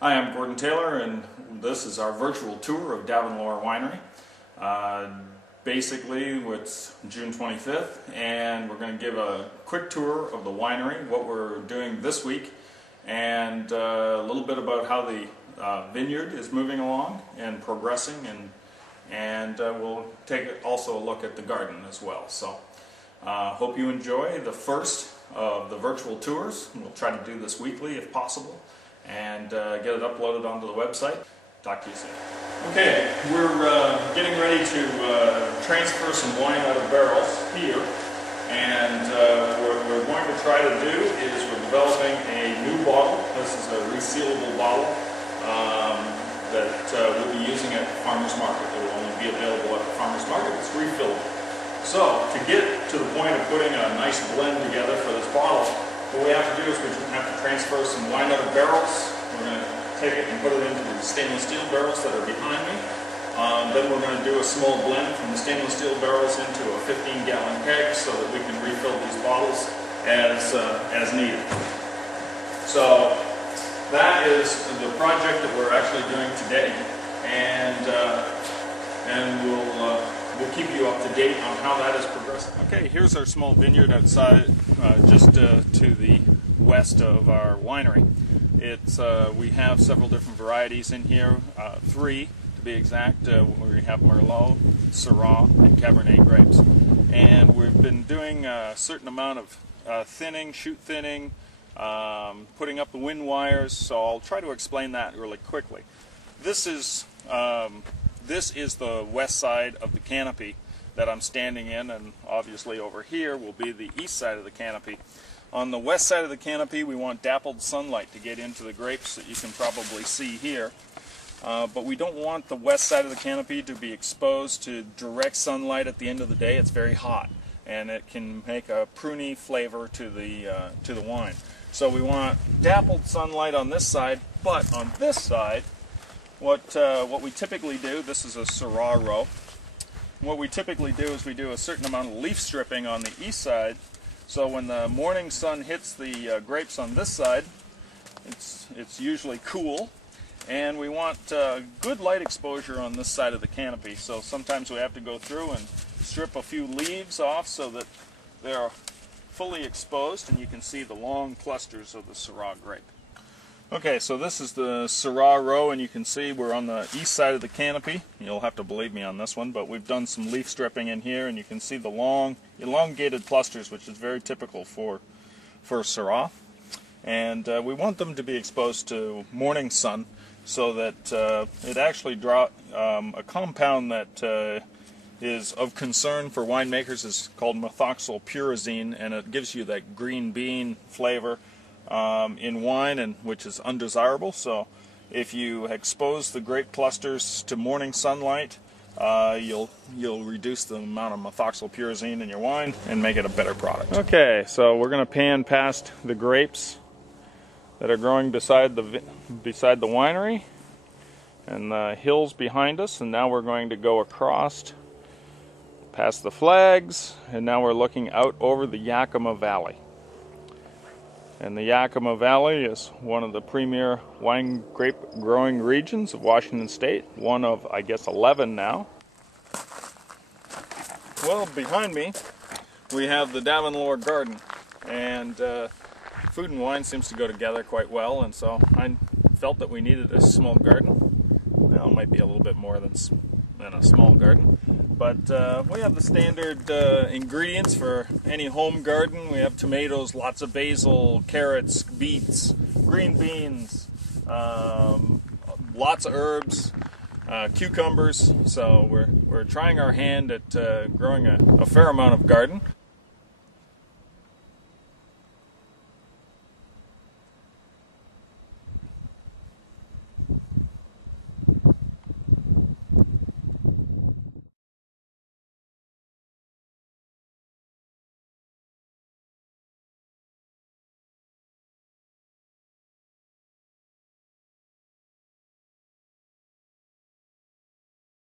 Hi, I'm Gordon Taylor, and this is our virtual tour of Daven Lore Winery. Basically, it's June 25th, and we're going to give a quick tour of the winery, what we're doing this week, and a little bit about how the vineyard is moving along and progressing, and we'll take also a look at the garden as well. So, hope you enjoy the first of the virtual tours. We'll try to do this weekly if possible, and get it uploaded onto the website. Talk to you soon. Okay, we're getting ready to transfer some wine out of barrels here, and what we're going to try to do is we're developing a new bottle. This is a resealable bottle that we'll be using at the farmer's market. It will only be available at the farmer's market. It's refillable. So, to get to the point of putting a nice blend together for this bottle, what we have to do is we have to transfer some wine out of barrels. We're going to take it and put it into the stainless steel barrels that are behind me. Then we're going to do a small blend from the stainless steel barrels into a 15-gallon keg so that we can refill these bottles as needed. So that is the project that we're actually doing today, and we'll keep you up to date on how that is progressing. Okay, here's our small vineyard outside, just to the west of our winery. We have several different varieties in here, 3 to be exact. We have Merlot, Syrah, and Cabernet grapes. And we've been doing a certain amount of thinning, shoot thinning, putting up the wind wires, so I'll try to explain that really quickly. This is the west side of the canopy that I'm standing in, and obviously over here will be the east side of the canopy. On the west side of the canopy, we want dappled sunlight to get into the grapes that you can probably see here. But we don't want the west side of the canopy to be exposed to direct sunlight at the end of the day. It's very hot, and it can make a pruny flavor to the wine. So we want dappled sunlight on this side, but on this side, what we typically do, this is a Syrah row. What we typically do is we do a certain amount of leaf stripping on the east side. So when the morning sun hits the grapes on this side, it's usually cool, and we want good light exposure on this side of the canopy. So sometimes we have to go through and strip a few leaves off so that they're fully exposed and you can see the long clusters of the Syrah grape. Okay, so this is the Syrah row, and you can see we're on the east side of the canopy. You'll have to believe me on this one, but we've done some leaf stripping in here, and you can see the long, elongated clusters, which is very typical for Syrah. And we want them to be exposed to morning sun so that it actually draws a compound that is of concern for winemakers is called methoxylpyrazine, and it gives you that green bean flavor in wine, and which is undesirable. So if you expose the grape clusters to morning sunlight, you'll reduce the amount of methoxylpyrazine in your wine and make it a better product. Okay, so we're going to pan past the grapes that are growing beside the winery and the hills behind us, and now we're going to go across past the flags, and now we're looking out over the Yakima Valley. And the Yakima Valley is one of the premier wine grape growing regions of Washington State, one of, I guess, 11 now. Well, behind me we have the Daven Lore garden, and food and wine seems to go together quite well, and so I felt that we needed a small garden. Well, it might be a little bit more than a small garden. But we have the standard ingredients for any home garden. We have tomatoes, lots of basil, carrots, beets, green beans, lots of herbs, cucumbers. So we're trying our hand at growing a fair amount of garden.